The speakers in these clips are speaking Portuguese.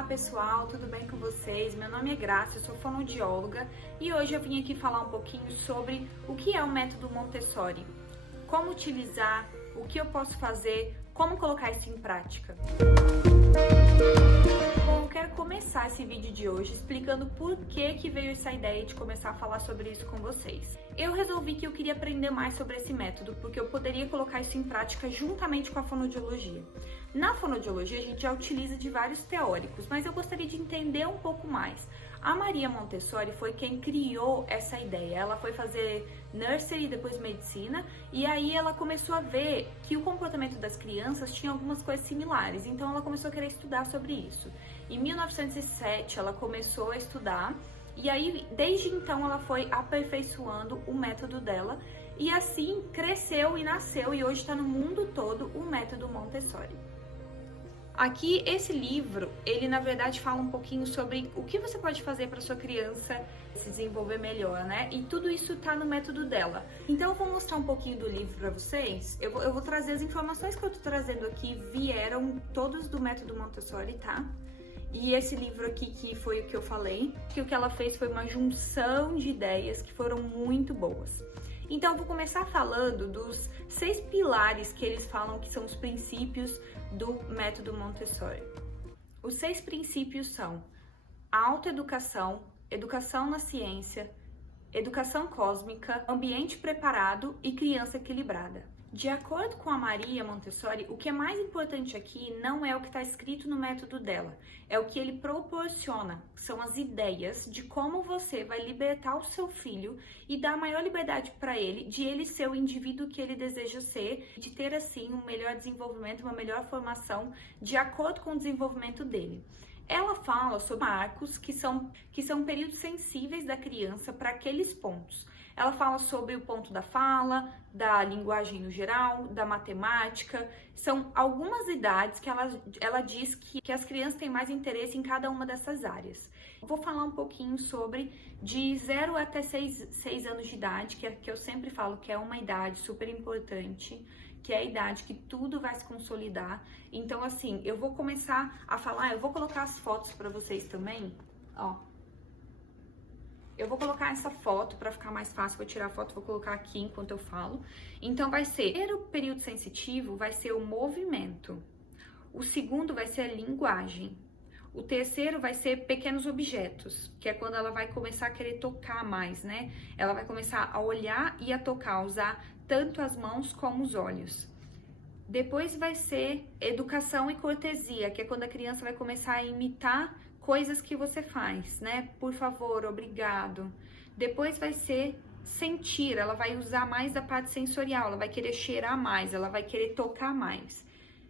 Olá pessoal, tudo bem com vocês? Meu nome é Graça, eu sou fonoaudióloga e hoje eu vim aqui falar um pouquinho sobre o que é o método Montessori, como utilizar, o que eu posso fazer, como colocar isso em prática. Bom, eu quero começar esse vídeo de hoje explicando por que veio essa ideia de começar a falar sobre isso com vocês. Eu resolvi que eu queria aprender mais sobre esse método, porque eu poderia colocar isso em prática juntamente com a fonoaudiologia. Na fonoaudiologia, a gente já utiliza de vários teóricos, mas eu gostaria de entender um pouco mais. A Maria Montessori foi quem criou essa ideia. Ela foi fazer nursery, depois medicina, e aí ela começou a ver que o comportamento das crianças tinha algumas coisas similares, então ela começou a querer estudar sobre isso. Em 1907, ela começou a estudar, e aí, desde então, ela foi aperfeiçoando o método dela, e assim cresceu e nasceu, e hoje está no mundo todo o método Montessori. Aqui, esse livro, ele na verdade fala um pouquinho sobre o que você pode fazer para sua criança se desenvolver melhor, né? E tudo isso tá no método dela. Então, eu vou mostrar um pouquinho do livro para vocês. Eu vou trazer as informações que eu tô trazendo aqui, vieram todos do método Montessori, tá? E esse livro aqui, que foi o que eu falei, que o que ela fez foi uma junção de ideias que foram muito boas. Então, eu vou começar falando dos 6 pilares que eles falam que são os princípios do método Montessori. Os 6 princípios são autoeducação, educação na ciência, educação cósmica, ambiente preparado e criança equilibrada. De acordo com a Maria Montessori, o que é mais importante aqui não é o que está escrito no método dela, é o que ele proporciona, são as ideias de como você vai libertar o seu filho e dar maior liberdade para ele, de ele ser o indivíduo que ele deseja ser, de ter assim um melhor desenvolvimento, uma melhor formação de acordo com o desenvolvimento dele. Ela fala sobre marcos que são períodos sensíveis da criança para aqueles pontos. Ela fala sobre o ponto da fala, da linguagem no geral, da matemática. São algumas idades que ela diz que as crianças têm mais interesse em cada uma dessas áreas. Vou falar um pouquinho sobre de 0 até 6 anos de idade, que eu sempre falo que é uma idade super importante, que é a idade que tudo vai se consolidar. Então, assim, eu vou começar a falar, eu vou colocar as fotos para vocês também, ó. Eu vou colocar essa foto para ficar mais fácil, vou tirar a foto, vou colocar aqui enquanto eu falo. Então, vai ser, o primeiro período sensitivo vai ser o movimento. O segundo vai ser a linguagem. O terceiro vai ser pequenos objetos, que é quando ela vai começar a querer tocar mais, né? Ela vai começar a olhar e a tocar, usar tanto as mãos como os olhos. Depois vai ser educação e cortesia, que é quando a criança vai começar a imitar coisas que você faz, né? Por favor, obrigado. Depois vai ser sentir, ela vai usar mais da parte sensorial, ela vai querer cheirar mais, ela vai querer tocar mais.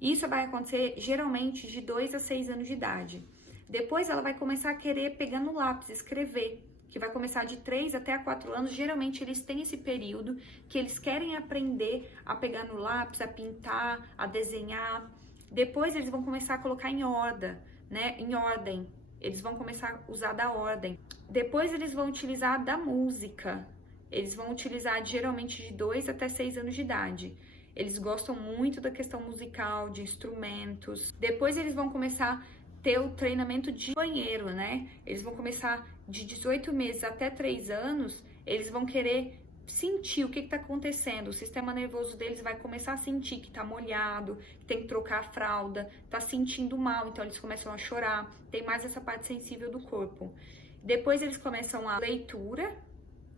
Isso vai acontecer geralmente de 2 a 6 anos de idade. Depois ela vai começar a querer pegar no lápis, escrever, que vai começar de 3 até 4 anos. Geralmente eles têm esse período que eles querem aprender a pegar no lápis, a pintar, a desenhar. Depois eles vão começar a colocar em ordem, né? Em ordem. Eles vão começar a usar da ordem. Depois eles vão utilizar da música. Eles vão utilizar geralmente de 2 até 6 anos de idade. Eles gostam muito da questão musical, de instrumentos. Depois eles vão começar a ter o treinamento de banheiro, né? Eles vão começar de 18 meses até 3 anos, eles vão querer sentir o que está acontecendo. O sistema nervoso deles vai começar a sentir que está molhado, que tem que trocar a fralda, está sentindo mal, então eles começam a chorar. Tem mais essa parte sensível do corpo. Depois eles começam a leitura,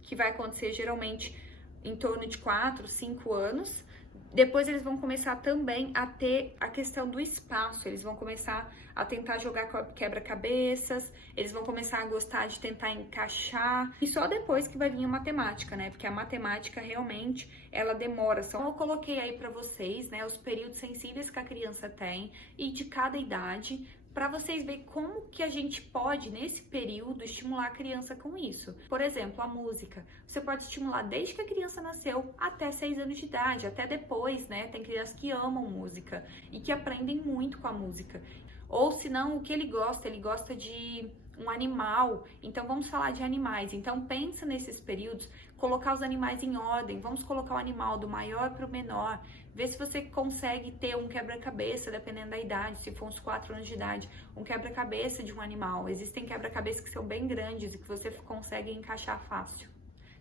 que vai acontecer geralmente em torno de 4, 5 anos. Depois eles vão começar também a ter a questão do espaço, eles vão começar a tentar jogar quebra-cabeças, eles vão começar a gostar de tentar encaixar, e só depois que vai vir a matemática, né? Porque a matemática realmente, ela demora. Então eu coloquei aí pra vocês, né, os períodos sensíveis que a criança tem e de cada idade, para vocês verem como que a gente pode, nesse período, estimular a criança com isso. Por exemplo, a música. Você pode estimular desde que a criança nasceu até 6 anos de idade, até depois, né? Tem crianças que amam música e que aprendem muito com a música. Ou se não, o que ele gosta de um animal, então vamos falar de animais. Então pensa nesses períodos, colocar os animais em ordem, vamos colocar o animal do maior para o menor, ver se você consegue ter um quebra-cabeça, dependendo da idade, se for uns 4 anos de idade, um quebra-cabeça de um animal. Existem quebra-cabeças que são bem grandes e que você consegue encaixar fácil.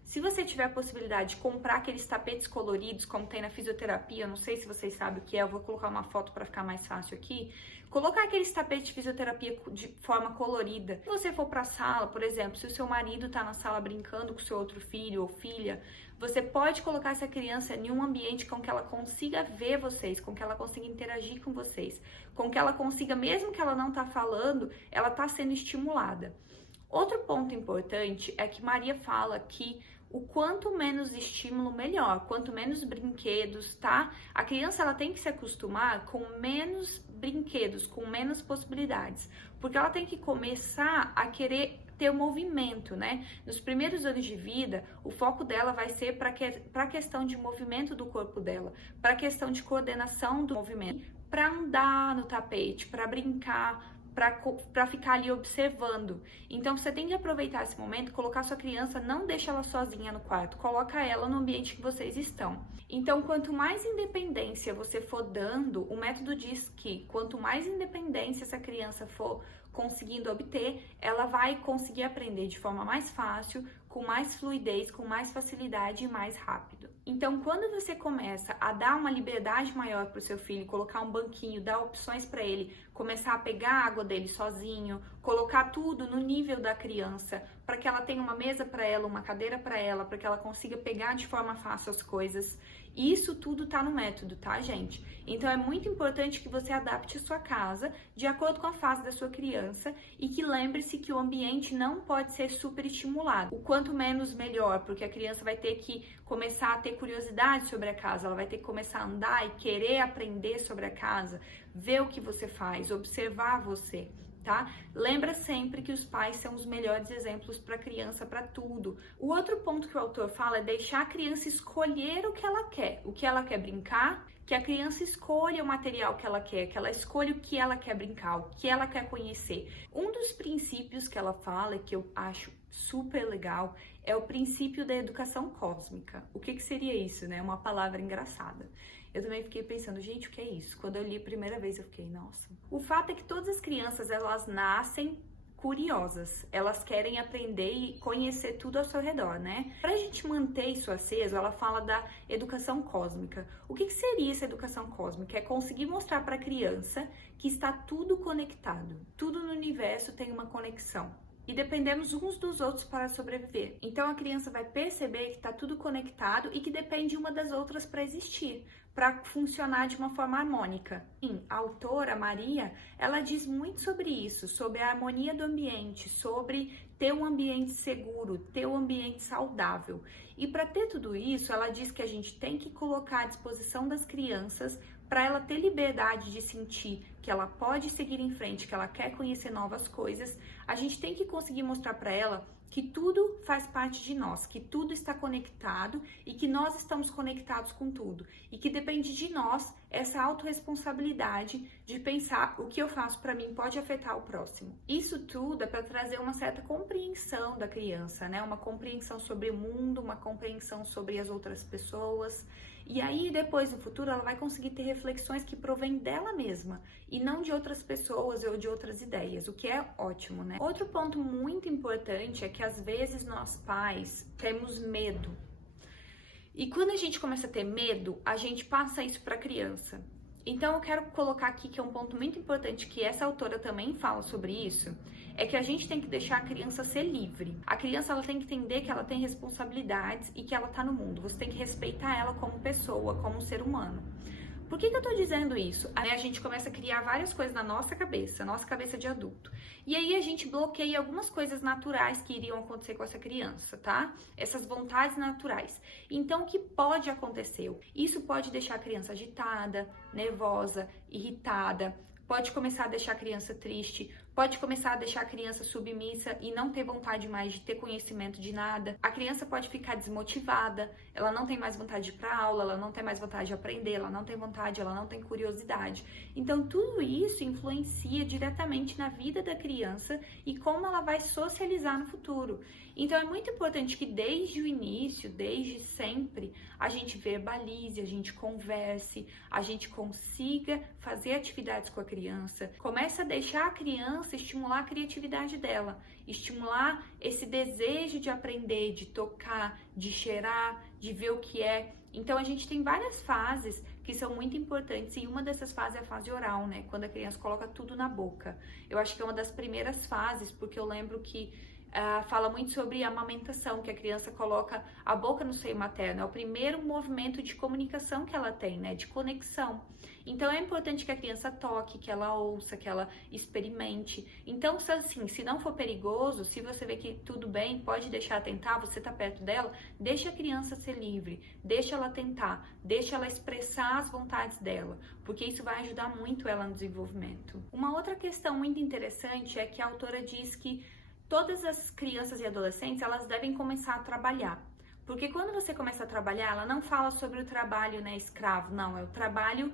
Se você tiver a possibilidade de comprar aqueles tapetes coloridos, como tem na fisioterapia, eu não sei se vocês sabem o que é, eu vou colocar uma foto para ficar mais fácil aqui. Colocar aqueles tapetes de fisioterapia de forma colorida. Se você for para a sala, por exemplo, se o seu marido está na sala brincando com o seu outro filho ou filha, você pode colocar essa criança em um ambiente com que ela consiga ver vocês, com que ela consiga interagir com vocês, com que ela consiga, mesmo que ela não está falando, ela está sendo estimulada. Outro ponto importante é que Maria fala que o quanto menos estímulo, melhor. Quanto menos brinquedos, tá? A criança ela tem que se acostumar com menos brinquedos, com menos possibilidades, porque ela tem que começar a querer ter o movimento, né? Nos primeiros anos de vida, o foco dela vai ser para a questão de movimento do corpo dela, para a questão de coordenação do movimento, para andar no tapete, para brincar, para ficar ali observando. Então você tem que aproveitar esse momento, colocar sua criança, não deixa ela sozinha no quarto, coloca ela no ambiente que vocês estão. Então quanto mais independência você for dando, o método diz que quanto mais independência essa criança for conseguindo obter, ela vai conseguir aprender de forma mais fácil, com mais fluidez, com mais facilidade e mais rápido. Então, quando você começa a dar uma liberdade maior para o seu filho, colocar um banquinho, dar opções para ele, começar a pegar a água dele sozinho, colocar tudo no nível da criança, para que ela tenha uma mesa para ela, uma cadeira para ela, para que ela consiga pegar de forma fácil as coisas. Isso tudo tá no método, tá, gente? Então é muito importante que você adapte a sua casa de acordo com a fase da sua criança e que lembre-se que o ambiente não pode ser super estimulado. O quanto menos, melhor, porque a criança vai ter que começar a ter curiosidade sobre a casa, ela vai ter que começar a andar e querer aprender sobre a casa, ver o que você faz, observar você. Tá? Lembra sempre que os pais são os melhores exemplos para a criança para tudo. O outro ponto que o autor fala é deixar a criança escolher o que ela quer brincar, que a criança escolha o material que ela escolha o que ela quer brincar, o que ela quer conhecer. Um dos princípios que ela fala, que eu acho super legal, é o princípio da educação cósmica. O que seria isso, né? Uma palavra engraçada. Eu também fiquei pensando, gente, o que é isso? Quando eu li a primeira vez, eu fiquei, nossa. O fato é que todas as crianças, elas nascem curiosas. Elas querem aprender e conhecer tudo ao seu redor, né? Pra gente manter isso aceso, ela fala da educação cósmica. O que seria essa educação cósmica? É conseguir mostrar para a criança que está tudo conectado. Tudo no universo tem uma conexão. E dependemos uns dos outros para sobreviver. Então a criança vai perceber que está tudo conectado e que depende uma das outras para existir, para funcionar de uma forma harmônica. Sim, a autora Maria, ela diz muito sobre isso, sobre a harmonia do ambiente, sobre ter um ambiente seguro, ter um ambiente saudável. E para ter tudo isso, ela diz que a gente tem que colocar à disposição das crianças para ela ter liberdade de sentir que ela pode seguir em frente, que ela quer conhecer novas coisas. A gente tem que conseguir mostrar para ela que tudo faz parte de nós, que tudo está conectado e que nós estamos conectados com tudo. E que depende de nós essa autorresponsabilidade de pensar o que eu faço para mim pode afetar o próximo. Isso tudo é para trazer uma certa compreensão da criança, né? Uma compreensão sobre o mundo, uma compreensão sobre as outras pessoas. E aí, depois, no futuro, ela vai conseguir ter reflexões que provêm dela mesma e não de outras pessoas ou de outras ideias, o que é ótimo, né? Outro ponto muito importante é que, às vezes, nós pais temos medo. E quando a gente começa a ter medo, a gente passa isso para a criança. Então, eu quero colocar aqui que é um ponto muito importante, que essa autora também fala sobre isso, é que a gente tem que deixar a criança ser livre. A criança, ela tem que entender que ela tem responsabilidades e que ela tá no mundo. Você tem que respeitar ela como pessoa, como um ser humano. Por que eu tô dizendo isso? Aí a gente começa a criar várias coisas na nossa cabeça de adulto. E aí a gente bloqueia algumas coisas naturais que iriam acontecer com essa criança, tá? Essas vontades naturais. Então, o que pode acontecer? Isso pode deixar a criança agitada, nervosa, irritada, pode começar a deixar a criança triste, pode começar a deixar a criança submissa e não ter vontade mais de ter conhecimento de nada. A criança pode ficar desmotivada, ela não tem mais vontade de ir para aula, ela não tem mais vontade de aprender, ela não tem vontade, ela não tem curiosidade. Então, tudo isso influencia diretamente na vida da criança e como ela vai socializar no futuro. Então, é muito importante que desde o início, desde sempre, a gente verbalize, a gente converse, a gente consiga fazer atividades com a criança, comece a deixar a criança estimular a criatividade dela, estimular esse desejo de aprender, de tocar, de cheirar, de ver o que é. Então, a gente tem várias fases que são muito importantes e uma dessas fases é a fase oral, né? Quando a criança coloca tudo na boca. Eu acho que é uma das primeiras fases, porque eu lembro que fala muito sobre a amamentação, que a criança coloca a boca no seio materno. É o primeiro movimento de comunicação que ela tem, né? De conexão. Então, é importante que a criança toque, que ela ouça, que ela experimente. Então, assim, se não for perigoso, se você vê que tudo bem, pode deixar tentar, você tá perto dela, deixa a criança ser livre, deixa ela tentar, deixa ela expressar as vontades dela, porque isso vai ajudar muito ela no desenvolvimento. Uma outra questão muito interessante é que a autora diz que todas as crianças e adolescentes, elas devem começar a trabalhar. Porque quando você começa a trabalhar, ela não fala sobre o trabalho, né, escravo, não, é o trabalho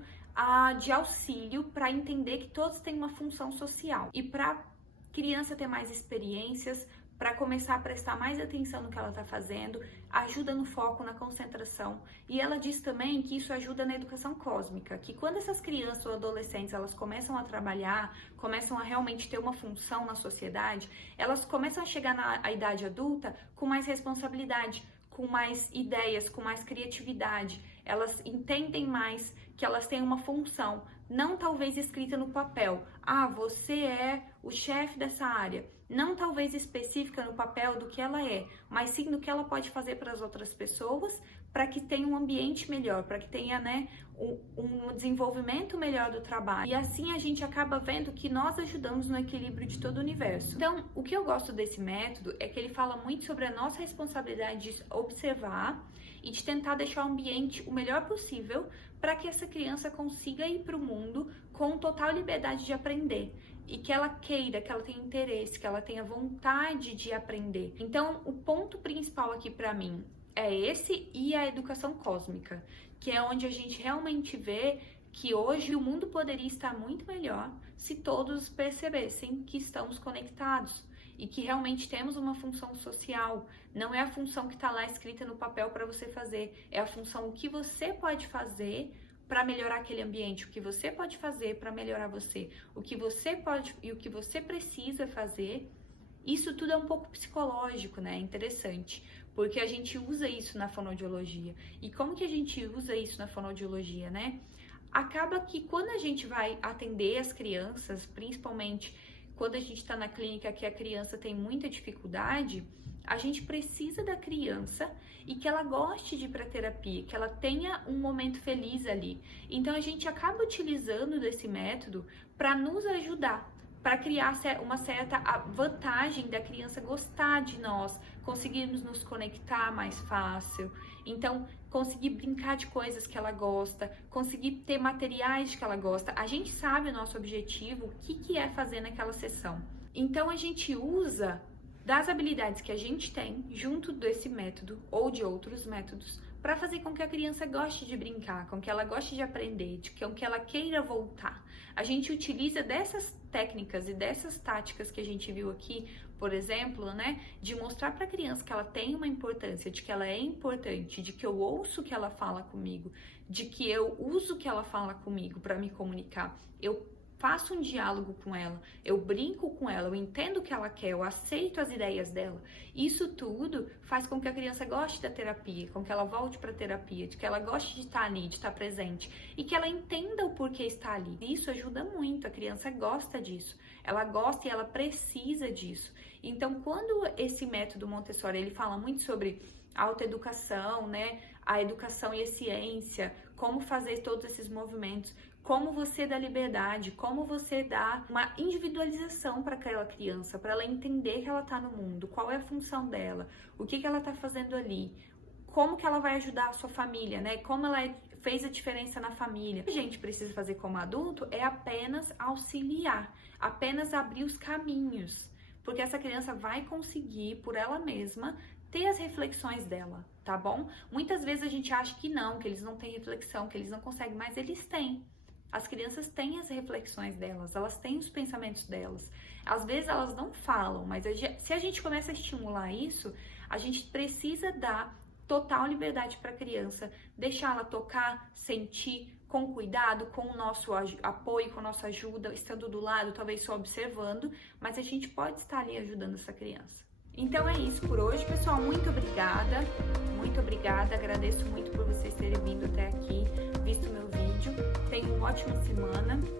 de auxílio para entender que todos têm uma função social. E para criança ter mais experiências, para começar a prestar mais atenção no que ela está fazendo, ajuda no foco, na concentração. E ela diz também que isso ajuda na educação cósmica, que quando essas crianças ou adolescentes elas começam a trabalhar, começam a realmente ter uma função na sociedade, elas começam a chegar na idade adulta com mais responsabilidade, com mais ideias, com mais criatividade. Elas entendem mais que elas têm uma função, não talvez escrita no papel. Ah, você é o chefe dessa área. Não talvez específica no papel do que ela é, mas sim do que ela pode fazer para as outras pessoas, para que tenha um ambiente melhor, para que tenha, né, um desenvolvimento melhor do trabalho. E assim a gente acaba vendo que nós ajudamos no equilíbrio de todo o universo. Então, o que eu gosto desse método é que ele fala muito sobre a nossa responsabilidade de observar e de tentar deixar o ambiente o melhor possível para que essa criança consiga ir para o mundo com total liberdade de aprender e que ela queira, que ela tenha interesse, que ela tenha vontade de aprender. Então, o ponto principal aqui para mim é esse e a educação cósmica, que é onde a gente realmente vê que hoje o mundo poderia estar muito melhor se todos percebessem que estamos conectados e que realmente temos uma função social. Não é a função que está lá escrita no papel para você fazer, é a função o que você pode fazer para melhorar aquele ambiente, o que você pode fazer para melhorar você, o que você pode e o que você precisa fazer. Isso tudo é um pouco psicológico, né? É interessante, porque a gente usa isso na fonoaudiologia. E como que a gente usa isso na fonoaudiologia, né? Acaba que quando a gente vai atender as crianças, principalmente quando a gente está na clínica que a criança tem muita dificuldade, a gente precisa da criança e que ela goste de ir para terapia, que ela tenha um momento feliz ali. Então a gente acaba utilizando desse método para nos ajudar, para criar uma certa vantagem da criança gostar de nós, conseguirmos nos conectar mais fácil, então conseguir brincar de coisas que ela gosta, conseguir ter materiais que ela gosta. A gente sabe o nosso objetivo, o que é fazer naquela sessão. Então a gente usa das habilidades que a gente tem junto desse método ou de outros métodos para fazer com que a criança goste de brincar, com que ela goste de aprender, com que ela queira voltar. A gente utiliza dessas técnicas e dessas táticas que a gente viu aqui, por exemplo, né, de mostrar para a criança que ela tem uma importância, de que ela é importante, de que eu ouço o que ela fala comigo, de que eu uso o que ela fala comigo para me comunicar. Eu faço um diálogo com ela, eu brinco com ela, eu entendo o que ela quer, eu aceito as ideias dela. Isso tudo faz com que a criança goste da terapia, com que ela volte para a terapia, de que ela goste de estar ali, de estar presente e que ela entenda o porquê está ali. Isso ajuda muito, a criança gosta disso, ela gosta e ela precisa disso. Então, quando esse método Montessori, ele fala muito sobre autoeducação, né, a educação e a ciência, como fazer todos esses movimentos, como você dá liberdade, como você dá uma individualização para aquela criança, para ela entender que ela está no mundo, qual é a função dela, o que ela está fazendo ali, como que ela vai ajudar a sua família, né? Como ela fez a diferença na família. O que a gente precisa fazer como adulto é apenas auxiliar. apenas abrir os caminhos, porque essa criança vai conseguir, por ela mesma, ter as reflexões dela, tá bom? Muitas vezes a gente acha que não, que eles não têm reflexão, que eles não conseguem, mas eles têm. As crianças têm as reflexões delas, elas têm os pensamentos delas. Às vezes elas não falam, mas se a gente começa a estimular isso, a gente precisa dar total liberdade para a criança, deixar ela tocar, sentir, com cuidado, com o nosso apoio, com a nossa ajuda, estando do lado, talvez só observando, mas a gente pode estar ali ajudando essa criança. Então é isso por hoje, pessoal. Muito obrigada, agradeço muito por vocês terem vindo até aqui, visto meu vídeo. Tenham uma ótima semana.